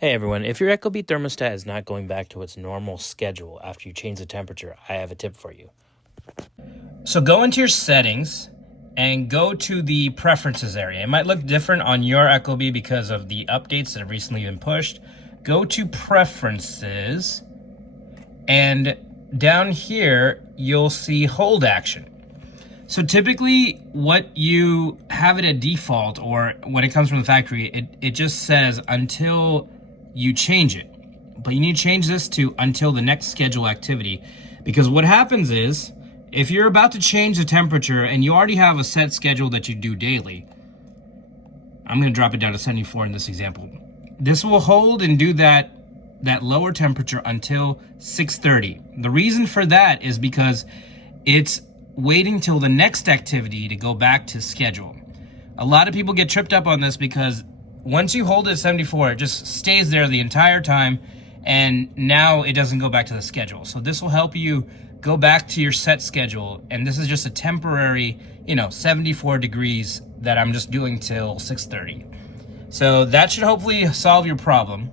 Hey everyone, if your Ecobee thermostat is not going back to its normal schedule after you change the temperature, I have a tip for you. So go into your settings and go to the preferences area. It might look different on your Ecobee because of the updates that have recently been pushed. Go to preferences and down here you'll see hold action. So typically what you have it at default, or when it comes from the factory, it just says until you change it. But you need to change this to until the next schedule activity, because what happens is if you're about to change the temperature and you already have a set schedule that you do daily, I'm going to drop it down to 74 in this example. This will hold and do that lower temperature until 6:30. The reason for that is because it's waiting till the next activity to go back to schedule. A lot of people get tripped up on this because once you hold it at 74, it just stays there the entire time, and now it doesn't go back to the schedule. So this will help you go back to your set schedule, and this is just a temporary, 74 degrees that I'm just doing till 6:30. So that should hopefully solve your problem.